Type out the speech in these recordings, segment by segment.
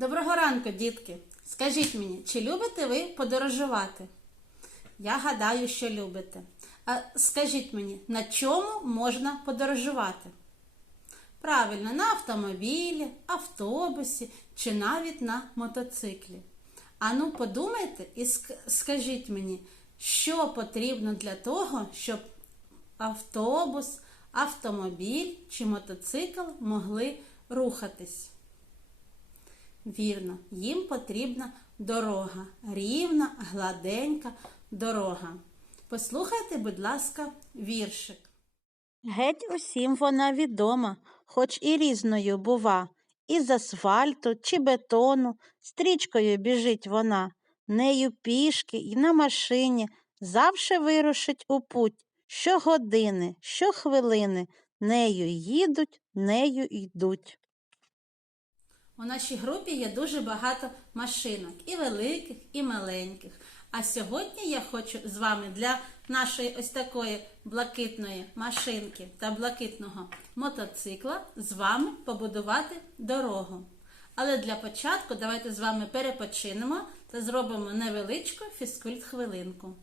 Доброго ранку, дітки! Скажіть мені, чи любите ви подорожувати? Я гадаю, що любите. А скажіть мені, на чому можна подорожувати? Правильно, на автомобілі, автобусі чи навіть на мотоциклі. Ану, подумайте і скажіть мені, що потрібно для того, щоб автобус, автомобіль чи мотоцикл могли рухатись. Вірно, їм потрібна дорога, рівна, гладенька дорога. Послухайте, будь ласка, віршик. Геть усім вона відома, хоч і різною бува. Із асфальту чи бетону стрічкою біжить вона, нею пішки й на машині завше вирушить у путь. Щогодини, щохвилини нею їдуть, нею йдуть. У нашій групі є дуже багато машинок, і великих, і маленьких. А сьогодні я хочу з вами для нашої ось такої блакитної машинки та блакитного мотоцикла з вами побудувати дорогу. Але для початку давайте з вами перепочинемо та зробимо невеличку фізкульт-хвилинку.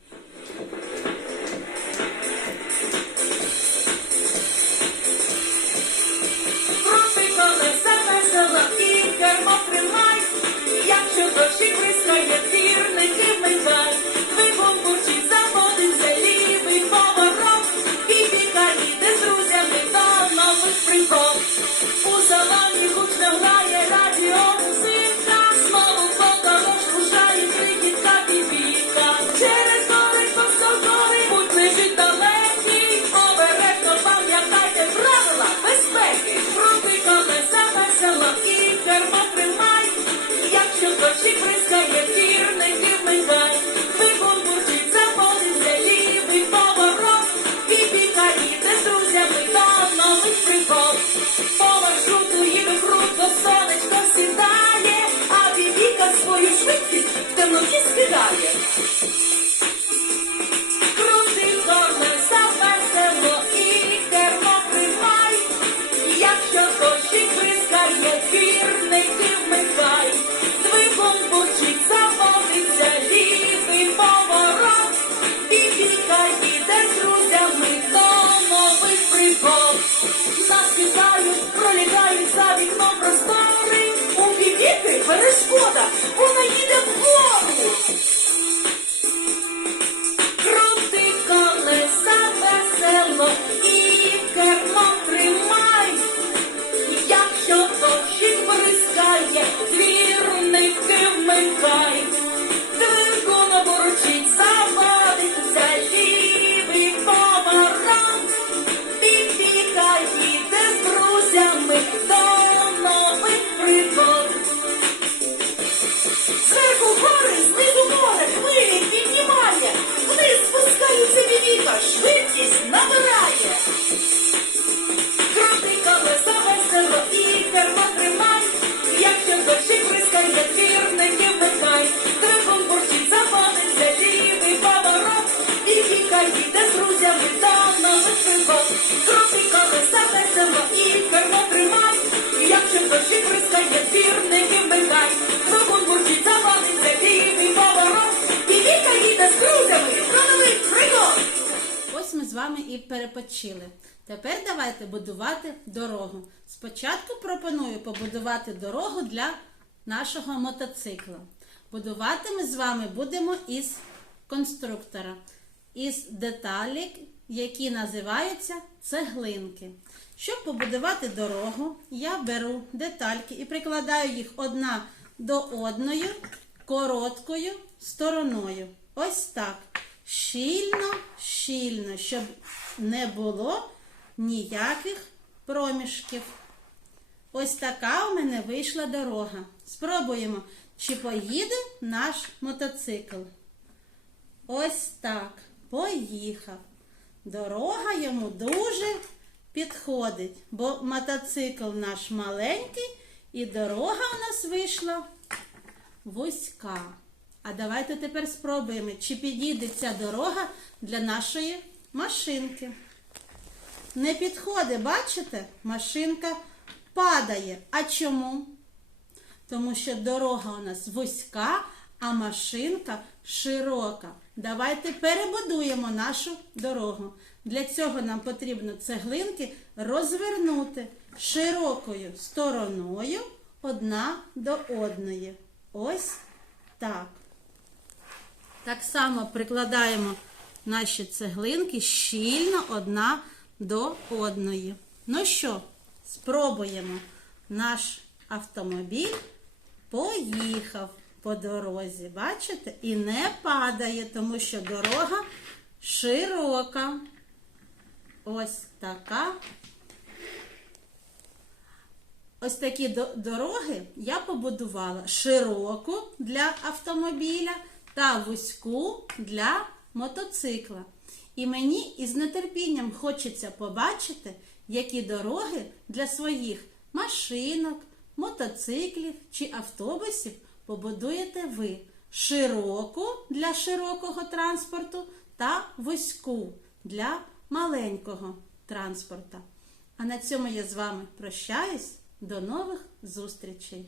audience. Вами і перепочили. Тепер давайте будувати дорогу. Спочатку пропоную побудувати дорогу для нашого мотоцикла. Будувати ми з вами будемо із конструктора, із деталей, які називаються цеглинки. Щоб побудувати дорогу, я беру детальки і прикладаю їх одна до одної короткою стороною. Ось так. Щільно, щільно, щоб не було ніяких проміжків. Ось така у мене вийшла дорога. Спробуємо, чи поїде наш мотоцикл. Ось так. Поїхав. Дорога йому дуже підходить, бо мотоцикл наш маленький і дорога у нас вийшла вузька. А давайте тепер спробуємо, чи підійде ця дорога для нашої машинки. Не підходить, бачите? Машинка падає. А чому? тому що дорога у нас вузька, а машинка широка. Давайте перебудуємо нашу дорогу. Для цього нам потрібно цеглинки розвернути широкою стороною одна до одної. Ось так. Так само прикладаємо наші цеглинки щільно одна до одної. Ну що, спробуємо. Наш автомобіль поїхав по дорозі. Бачите? І не падає, тому що дорога широка. Ось така. Ось такі дороги я побудувала широку для автомобіля та вузьку для мотоцикла. І мені із нетерпінням хочеться побачити, які дороги для своїх машинок, мотоциклів чи автобусів побудуєте ви. Широку для широкого транспорту та вузьку для маленького транспорта. А на цьому я з вами прощаюсь. До нових зустрічей!